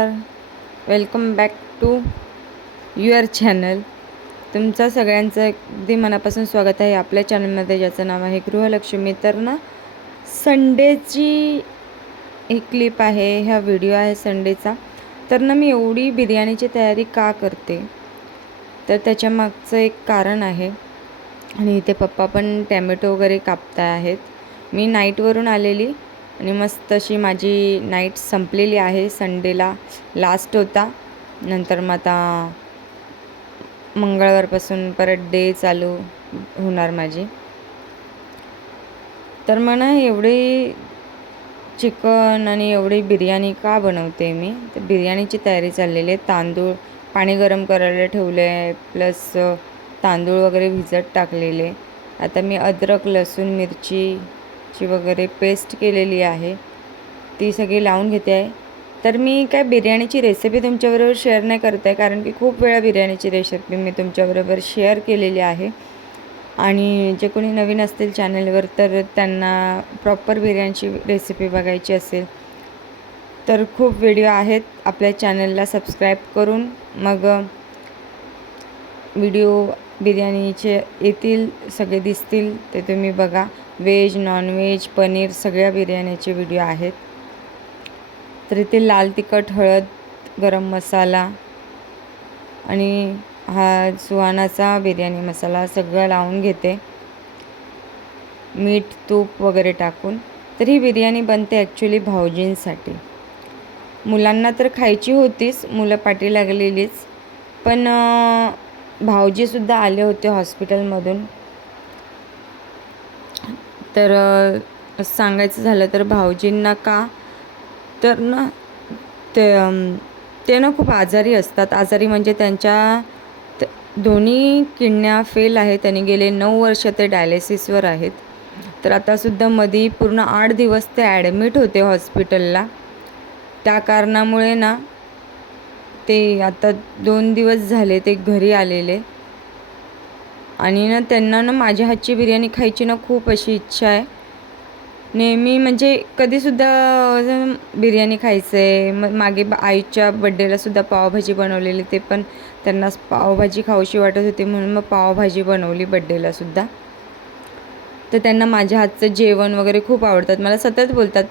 नमस्कार. Welcome back to your channel तुमचं सगळ्यांचं अगदी मनापासून स्वागत आहे आपल्या चॅनलमध्ये ज्याचं नाव आहे गृहलक्ष्मी. तर ना संडेची एक क्लिप आहे हा व्हिडिओ आहे संडेचा तर ना मी एवढी बिर्याणीची तयारी का करते? तर त्याच्यामागचं एक कारण आहे. आणि इथे पप्पा पण टॅमॅटो वगैरे कापताय आहेत मी नाईटवरून आलेली. आणि मस्त अशी माझी नाईट संपलेली आहे. संडेला लास्ट होता. नंतर मग आता मंगळवारपासून परत डे चालू होणार माझी. तर मग ना एवढी चिकन आणि एवढी बिर्याणी का बनवते मी? तर बिर्याणीची तयारी चाललेली आहे. तांदूळ पाणी गरम करायला ठेवले आहे. प्लस तांदूळ वगैरे भिजत टाकलेले आता मी अद्रक लसूण मिरची ची वगैरे पेस्ट केलेली आहे. ती सगळी लावून घेते आहे. तर मी काय बिर्याणीची रेसिपी तुमच्याबरोबर शेअर नाही करत आहे कारण की खूप वेळा बिर्याणीची रेसिपी मी तुमच्याबरोबर शेअर केलेली आहे. आणि जे कोणी नवीन असतील चॅनलवर तर त्यांना प्रॉपर बिर्याणीची रेसिपी बघायची असेल तर खूप व्हिडिओ आहेत. आपल्या चॅनलला सबस्क्राईब करून मग व्हिडिओ बिर्याणीचे येतील सगळे दिसतील ते तुम्ही बघा. व्हेज नॉनव्हेज पनीर सगळ्या बिर्याणीचे व्हिडिओ आहेत. तर इथे लाल तिखट हळद गरम मसाला आणि हा सुहानाचा बिर्याणी मसाला सगळं लावून घेते. मीठ तूप वगैरे टाकून. तर ही बिर्याणी बनते ॲक्च्युली भाऊजींसाठी. मुलांना तर खायची होतीच मुलं पाठी लागलेलीच. पण भाऊजीसुद्धा आले होते हॉस्पिटलमधून तर सांगायचं झालं तर भाऊजींना का? तर ना ते ते ना खूप आजारी असतात. आजारी म्हणजे त्यांच्या दोन्ही किडण्या फेल आहेत. त्यांनी गेले नऊ वर्ष ते डायलिसिसवर आहेत. तर आतासुद्धा मध्ये पूर्ण आठ दिवस ते ॲडमिट होते हॉस्पिटलला. त्या कारणामुळे ना ते आता दोन दिवस झाले ते घरी आलेले. आणि ना त्यांना ना माझ्या हातची बिर्याणी खायची ना खूप अशी इच्छा आहे. नेहमी म्हणजे कधीसुद्धा बिर्याणी खायचं आहे मग मागे आईच्या बड्डेलासुद्धा पावभाजी बनवलेली ते पण त्यांना पावभाजी खाऊशी वाटत होती म्हणून मग पावभाजी बनवली बड्डेलासुद्धा तर त्यांना माझ्या हातचं जेवण वगैरे खूप आवडतात. मला सतत बोलतात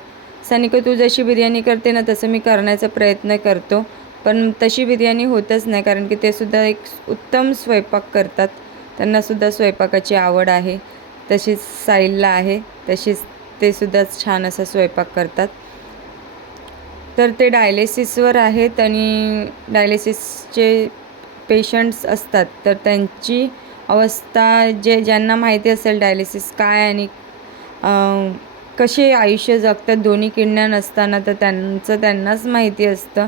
सानिका तू जशी बिर्याणी करते ना तसं मी करण्याचा प्रयत्न करतो. पण तशी बिर्याणी होतच नाही कारण की ते सुद्धा एक उत्तम स्वयंपाक करतात. त्यांनासुद्धा स्वयंपाकाची आवड आहे. तशीच साईलला आहे. तशीच ते सुद्धा छान असा स्वयंपाक करतात. तर ते डायलिसिसवर आहेत आणि डायलिसिसचे पेशंट्स असतात. तर त्यांची अवस्था जे ज्यांना माहिती असेल डायलिसिस काय आणि कसे आयुष्य जगतात दोन्ही किडण्या नसताना तर त्यांचं त्यांनाच माहिती असतं.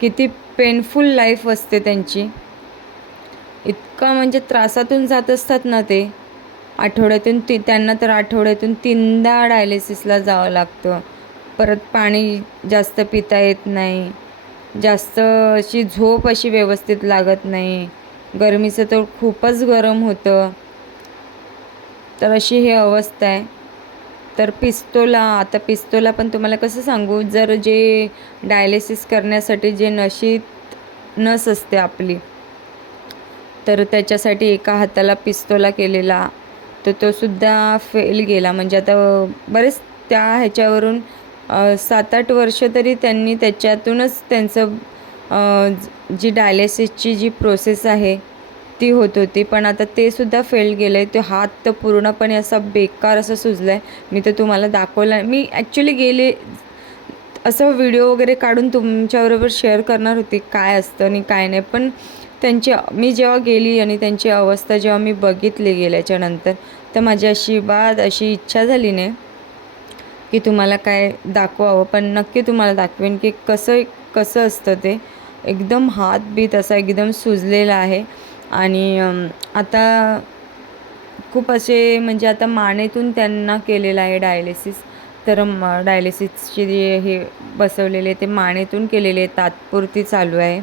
किती पेनफुल लाईफ असते त्यांची. इतका म्हणजे त्रासातून जात असतात ना ते. आठवड्यातून ती त्यांना तर आठवड्यातून तीनदा डायलिसिसला जावं लागतं. परत पाणी जास्त पिता येत नाही. जास्त अशी झोप अशी व्यवस्थित लागत नाही. गरमीचं तर खूपच गरम होतं. तर अशी ही अवस्था आहे. तर पिस्तोला आता पिस्तोला पण तुम्हाला कसं सांगू? जर जे डायलिसिस करण्यासाठी जे नशीत नस असते आपली तर त्याच्यासाठी एका हाताला पिस्तोला केलेला तर तो सुद्धा फेल गेला. म्हणजे आता बरेच त्या ह्याच्यावरून सात आठ वर्ष तरी त्यांनी त्याच्यातूनच त्यांचं जी डायलिसिसची जी प्रोसेस आहे ती होत होती. पण आता ते सुद्धा फेल गेलं आहे तो हात तर पूर्णपणे असा बेकार असं सुजलं आहे मी तर तुम्हाला दाखवला मी ॲक्च्युली गेले असं व्हिडिओ वगैरे काढून तुमच्याबरोबर शेअर करणार होती काय असतं आणि काय नाही. पण त्यांची मी जेव्हा गेली आणि त्यांची अवस्था जेव्हा मी बघितली गेल्याच्यानंतर तर माझी अशी बाद अशी इच्छा झाली नाही की तुम्हाला काय दाखवावं. पण नक्की तुम्हाला दाखवेन की कसं कसं असतं ते. एकदम हात बीत असा एकदम सुजलेला आहे. आणि आता खूप असे म्हणजे आता मानेतून त्यांना केलेलं आहे डायलिसिस. तर म डायलिसिसचे जे हे बसवलेले ते मानेतून केलेले तात्पुरती चालू आहे.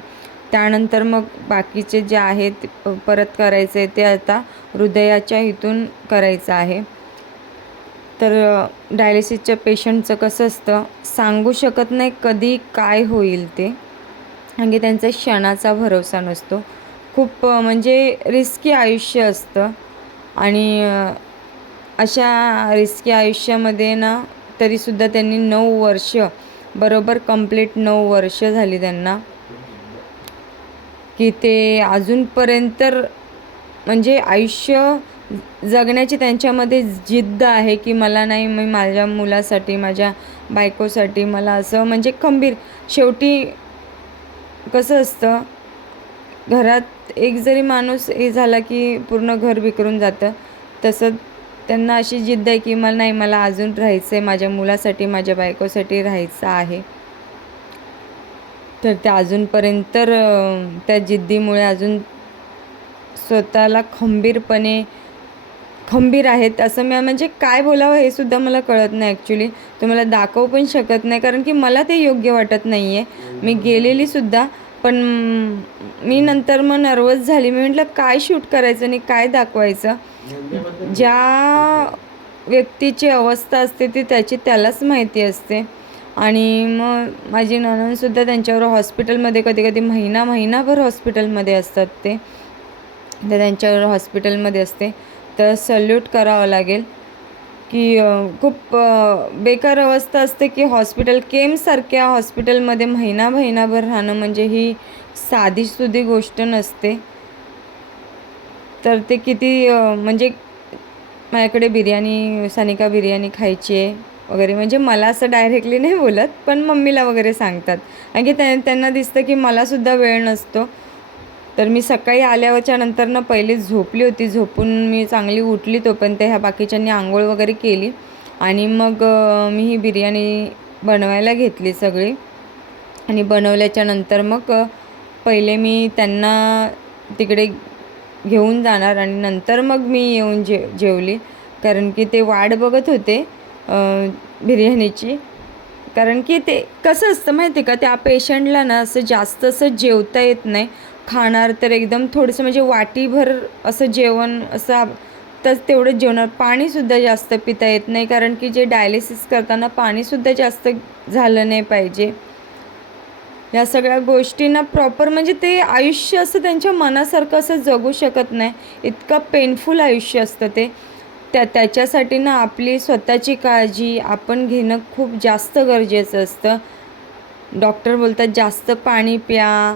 त्यानंतर मग बाकीचे जे आहेत परत करायचे ते आता हृदयाच्या इथून करायचं आहे. तर डायलिसिसच्या पेशंटचं कसं असतं सांगू शकत नाही कधी काय होईल ते. आणि त्यांचा क्षणाचा भरोसा नसतो. खूप म्हणजे रिस्की आयुष्य असतं. आणि अशा रिस्की आयुष्यामध्ये ना तरीसुद्धा त्यांनी नऊ वर्ष बरोबर कंप्लीट नऊ वर्ष झाली त्यांना. की ते अजूनपर्यंत म्हणजे आयुष्य जगण्याची त्यांच्यामध्ये जिद्द आहे की मला नाही मी माझ्या मुलासाठी माझ्या बायकोसाठी मला असं म्हणजे खंबीर. शेवटी कसं असतं घरात एक जरी माणूस हे झाला की पूर्ण घर विकरून जातं तसं त्यांना अशी जिद्द आहे की मला नाही मला अजून राहायचं आहे माझ्या मुलासाठी माझ्या बायकोसाठी राहायचं आहे. तर ते अजूनपर्यंत तर त्या जिद्दीमुळे अजून स्वतःला खंबीरपणे खंबीर आहेत असं मी म्हणजे काय बोलावं हे सुद्धा मला कळत नाही ॲक्च्युली तुम्हाला दाखवू पण शकत नाही कारण की मला ते योग्य वाटत नाही आहे मी गेलेली सुद्धा पण मी नंतर मग नर्वस झाली. मी म्हटलं काय शूट करायचं आणि काय दाखवायचं? ज्या व्यक्तीची अवस्था असते ती त्याची त्यालाच माहिती असते. आणि मग माझी नणंदसुद्धा त्यांच्यावर हॉस्पिटलमध्ये कधी कधी महिना महिनाभर हॉस्पिटलमध्ये असतात ते. तर त्यांच्यावर हॉस्पिटलमध्ये असते. तर सल्यूट करावं लागेल की खूप बेकार अवस्था असते की हॉस्पिटल केमसारख्या हॉस्पिटलमध्ये महिना महिनाभर राहणं म्हणजे ही साधीसुधी गोष्ट नसते. तर ते किती म्हणजे माझ्याकडे बिर्याणी सानिका बिर्याणी खायची आहे. वगैरे. म्हणजे मला असं डायरेक्टली नाही बोलत पण मम्मीला वगैरे सांगतात. कारण की त्या त्यांना दिसतं की मलासुद्धा वेळ नसतो. तर मी सकाळी आल्यावरच्या नंतरनं पहिले झोपली होती. झोपून मी चांगली उठली तोपर्यंत ह्या बाकीच्यांनी आंघोळ वगैरे केली. आणि मग मी ही बिर्याणी बनवायला घेतली सगळी. आणि बनवल्याच्या नंतर मग पहिले मी त्यांना तिकडे घेऊन जाणार. आणि नंतर मग मी येऊन जे जेवली. कारण की ते वाट बघत होते. बिर्याणीची. कारण की ते कसं असतं माहिती आहे का त्या पेशंटला ना असं जास्त असं जेवता येत नाही. खाणार तर एकदम थोडंसं म्हणजे वाटीभर असं जेवण असं तर तेवढंच जेवणार पाणीसुद्धा जास्त पिता येत नाही. कारण की जे डायलिसिस करताना पाणीसुद्धा जास्त झालं नाही पाहिजे. या सगळ्या गोष्टींना प्रॉपर म्हणजे ते आयुष्य असं त्यांच्या मनासारखं असं जगू शकत नाही. इतकं पेनफुल आयुष्य असतं ते. त्या त्याच्यासाठी ना आपली स्वतःची काळजी आपण घेणं खूप जास्त गरजेचं असतं. डॉक्टर बोलतात जास्त पाणी प्या.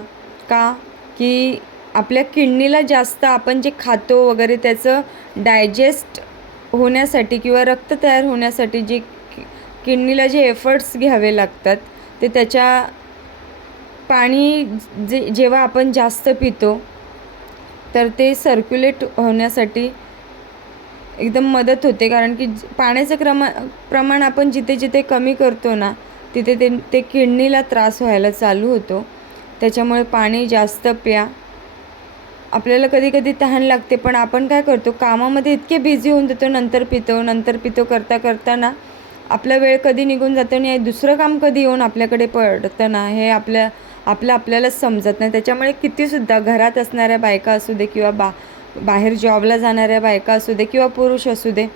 का? की आपल्या किडनीला जास्त आपण जे खातो वगैरे त्याचं डायजेस्ट होण्यासाठी किंवा रक्त तयार होण्यासाठी जे किडनीला जे एफर्ट्स घ्यावे लागतात ते त्याच्या पाणी जे जेव्हा आपण जास्त पितो तर ते सर्क्युलेट होण्यासाठी एकदम मदत होते कारण की पाण्याचं क्रमा प्रमाण आपण जिथे जिथे कमी करतो ना तिथे ते ते किडनीला त्रास व्हायला चालू होतो. त्याच्यामुळे पाणी जास्त प्या. आपल्याला कधी कधी तहान लागते पण आपण काय करतो कामामध्ये इतके बिझी होऊन जातो नंतर पितो नंतर पितो करता करताना आपला वेळ कधी निघून जातो आणि दुसरं काम कधी येऊन आपल्याकडे पडतं ना हे आपल्या आपलं आपल्यालाच समजत नाही. त्याच्यामुळे कितीसुद्धा घरात असणाऱ्या बायका असू दे किंवा बा बाहेर जॉबला जाणाऱ्या बायका असू दे किंवा पुरुष असू दे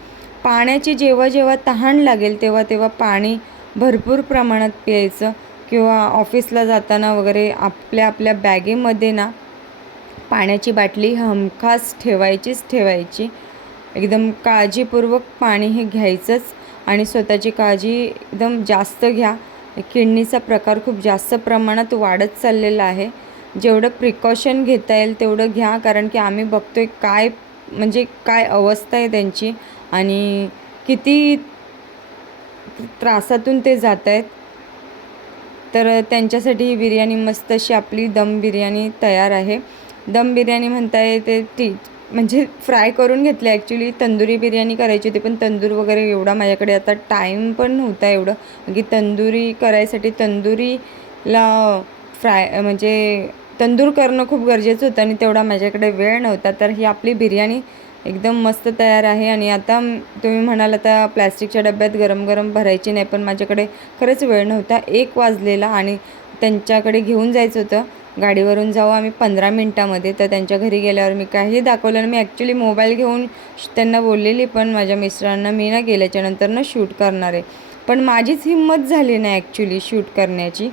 पाण्याची जेव्हा जेव्हा तहान लागेल तेव्हा तेव्हा पाणी भरपूर प्रमाणात प्यायचं किंवा ऑफिसला जाताना वगैरे आपल्या आपल्या बॅगेमध्ये ना पाण्याची बाटली हमखास ठेवायचीच ठेवायची. एकदम काळजीपूर्वक पाणी हे घ्यायचंच आणि स्वतःची काळजी एकदम जास्त घ्या. किडनीचा प्रकार खूप जास्त प्रमाणात वाढत चाललेला आहे. जेवढं प्रिकॉशन घेता येईल तेवढं घ्या. कारण की आम्ही बघतोय काय म्हणजे काय अवस्था आहे त्यांची. आणि किती त्रासातून ते जात आहेत. तर त्यांच्यासाठी ही बिर्याणी मस्त अशी आपली दम बिर्याणी तयार आहे. दम बिर्याणी म्हणता येते ती म्हणजे फ्राय करून घेतली. ॲक्च्युली तंदुरी बिर्याणी करायची होती पण तंदूर वगैरे एवढा माझ्याकडे आता टाईम पण नव्हता एवढं. की तंदुरी करायसाठी तंदुरीला फ्राय म्हणजे तंदूर करणं खूप गरजेचं होतं आणि तेवढा माझ्याकडे वेळ नव्हता. तर ही आपली बिर्याणी एकदम मस्त तयार आहे आणि आता तुम्ही म्हणाल आता प्लॅस्टिकच्या डब्यात गरम गरम भरायची नाही पण माझ्याकडे खरंच वेळ नव्हता. एक वाजलेला आणि त्यांच्याकडे घेऊन जायचं होतं. गाडीवरून जाऊ आम्ही पंधरा मिनटामध्ये. तर त्यांच्या घरी गेल्यावर मी काही दाखवलं नाही. मी ॲक्च्युली मोबाईल घेऊन श- त्यांना बोललेली पण माझ्या मिस्टरांना मी ना गेल्याच्यानंतर ना शूट करणार आहे. पण माझीच हिंमत झाली नाही ॲक्च्युली शूट करण्याची.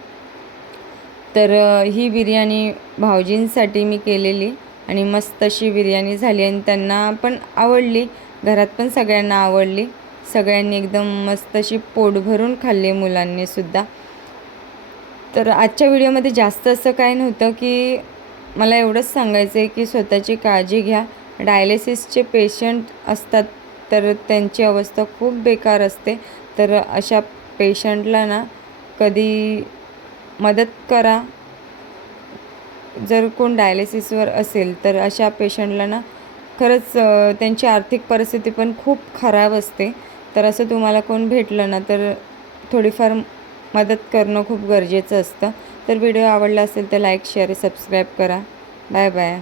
तर ही बिर्याणी भाऊजींसाठी मी केलेली आणि मस्त अशी बिर्याणी झाली आणि त्यांना पण आवडली घरात पण सगळ्यांना आवडली. सगळ्यांनी एकदम मस्त अशी पोट भरून खाल्ली मुलांनी सुद्धा. तर आजच्या व्हिडिओमध्ये जास्त असं काय नव्हतं की मला एवढंच सांगायचं आहे की स्वतःची काळजी घ्या. डायलिसिसचे पेशंट असतात तर त्यांची अवस्था खूप बेकार असते. तर अशा पेशंटला ना कधी मदत करा. जर कोण डायलिसिसवर असेल तर अशा पेशंटला ना खरंच त्यांची आर्थिक परिस्थिती पण खूप खराब असते. तर असं तुम्हाला कोण भेटलं ना तर थोडीफार मदत करणं खूप गरजेचं असतं. तर व्हिडिओ आवडला असेल तर लाईक शेअर सबस्क्राईब करा. Bye bye